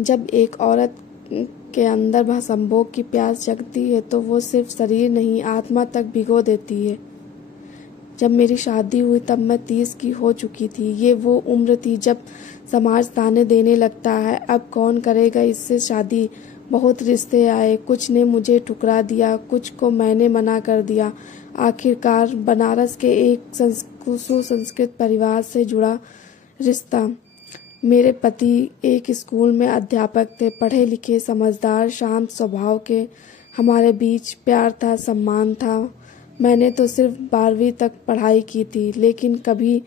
जब एक औरत के अंदर संभोग की प्यास जगती है तो वो सिर्फ शरीर नहीं आत्मा तक भिगो देती है। जब मेरी शादी हुई तब मैं 30 की हो चुकी थी। ये वो उम्र थी जब समाज ताने देने लगता है, अब कौन करेगा इससे शादी। बहुत रिश्ते आए, कुछ ने मुझे ठुकरा दिया, कुछ को मैंने मना कर दिया। आखिरकार बनारस के एक सुसंस्कृत परिवार से जुड़ा रिश्ता। मेरे पति एक स्कूल में अध्यापक थे, पढ़े लिखे, समझदार, शांत स्वभाव के। हमारे बीच प्यार था, सम्मान था। मैंने तो सिर्फ 12वीं तक पढ़ाई की थी, लेकिन कभी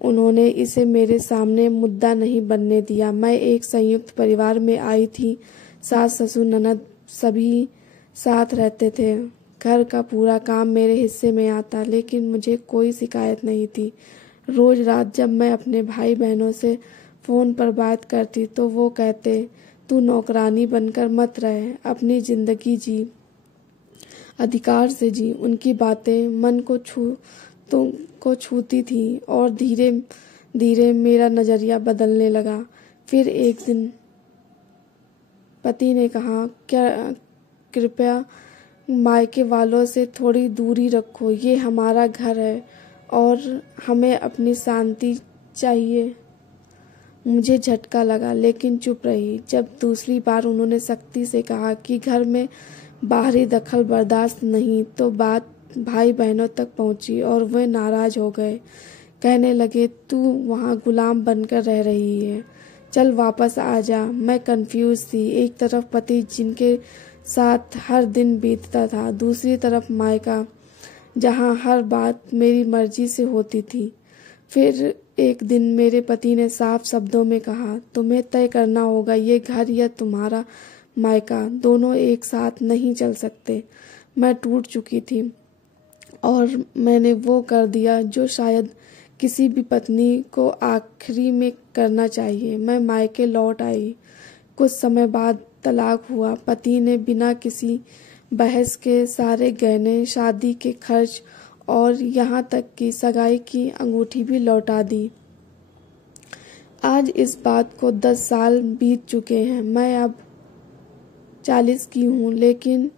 उन्होंने इसे मेरे सामने मुद्दा नहीं बनने दिया। मैं एक संयुक्त परिवार में आई थी, सास ससुर ननद सभी साथ रहते थे। घर का पूरा काम मेरे हिस्से में आता, लेकिन मुझे कोई शिकायत नहीं थी। रोज रात जब मैं अपने भाई बहनों से फ़ोन पर बात करती तो वो कहते, तू नौकरानी बनकर मत रहे, अपनी ज़िंदगी जी, अधिकार से जी। उनकी बातें मन को छूती थी और धीरे धीरे मेरा नज़रिया बदलने लगा। फिर एक दिन पति ने कहा, क्या कृपया मायके वालों से थोड़ी दूरी रखो, ये हमारा घर है और हमें अपनी शांति चाहिए। मुझे झटका लगा, लेकिन चुप रही। जब दूसरी बार उन्होंने सख्ती से कहा कि घर में बाहरी दखल बर्दाश्त नहीं, तो बात भाई बहनों तक पहुंची और वे नाराज हो गए। कहने लगे, तू वहाँ गुलाम बनकर रह रही है, चल वापस आ जा। मैं कंफ्यूज थी। एक तरफ पति जिनके साथ हर दिन बीतता था, दूसरी तरफ मायका जहाँ हर बात मेरी मर्जी से होती थी। फिर एक दिन मेरे पति ने साफ शब्दों में कहा, तुम्हें तय करना होगा, ये घर या तुम्हारा मायका, दोनों एक साथ नहीं चल सकते। मैं टूट चुकी थी और मैंने वो कर दिया जो शायद किसी भी पत्नी को आखिरी में करना चाहिए। मैं मायके लौट आई। कुछ समय बाद तलाक हुआ। पति ने बिना किसी बहस के सारे गहने, शादी के खर्च और यहाँ तक कि सगाई की अंगूठी भी लौटा दी। आज इस बात को 10 साल बीत चुके हैं। मैं अब 40 की हूँ, लेकिन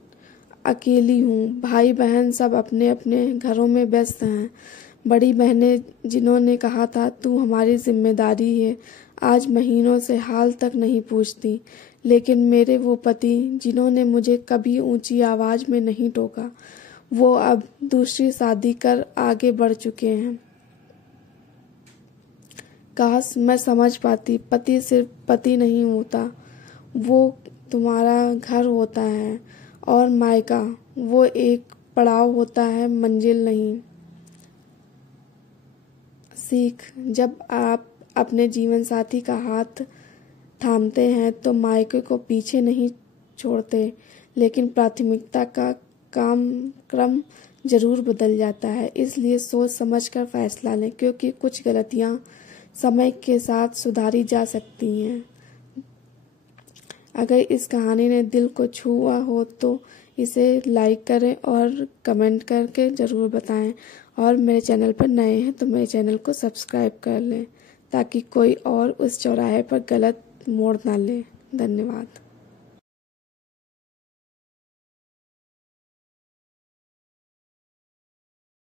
अकेली हूँ। भाई बहन सब अपने अपने घरों में व्यस्त हैं। बड़ी बहनें जिन्होंने कहा था तू हमारी जिम्मेदारी है, आज महीनों से हाल तक नहीं पूछती। लेकिन मेरे वो पति जिन्होंने मुझे कभी ऊंची आवाज़ में नहीं टोका, वो अब दूसरी शादी कर आगे बढ़ चुके हैं। काश मैं समझ पाती, पति सिर्फ पति नहीं होता, वो तुम्हारा घर होता है, और मायका वो एक पड़ाव होता है, मंजिल नहीं। सीख, जब आप अपने जीवन साथी का हाथ थामते हैं तो मायके को पीछे नहीं छोड़ते, लेकिन प्राथमिकता का क्रम जरूर बदल जाता है। इसलिए सोच समझकर फैसला लें, क्योंकि कुछ गलतियां समय के साथ सुधारी जा सकती हैं। अगर इस कहानी ने दिल को छुआ हो तो इसे लाइक करें और कमेंट करके ज़रूर बताएं। और मेरे चैनल पर नए हैं तो मेरे चैनल को सब्सक्राइब कर लें, ताकि कोई और उस चौराहे पर गलत मोड़ ना ले। धन्यवाद।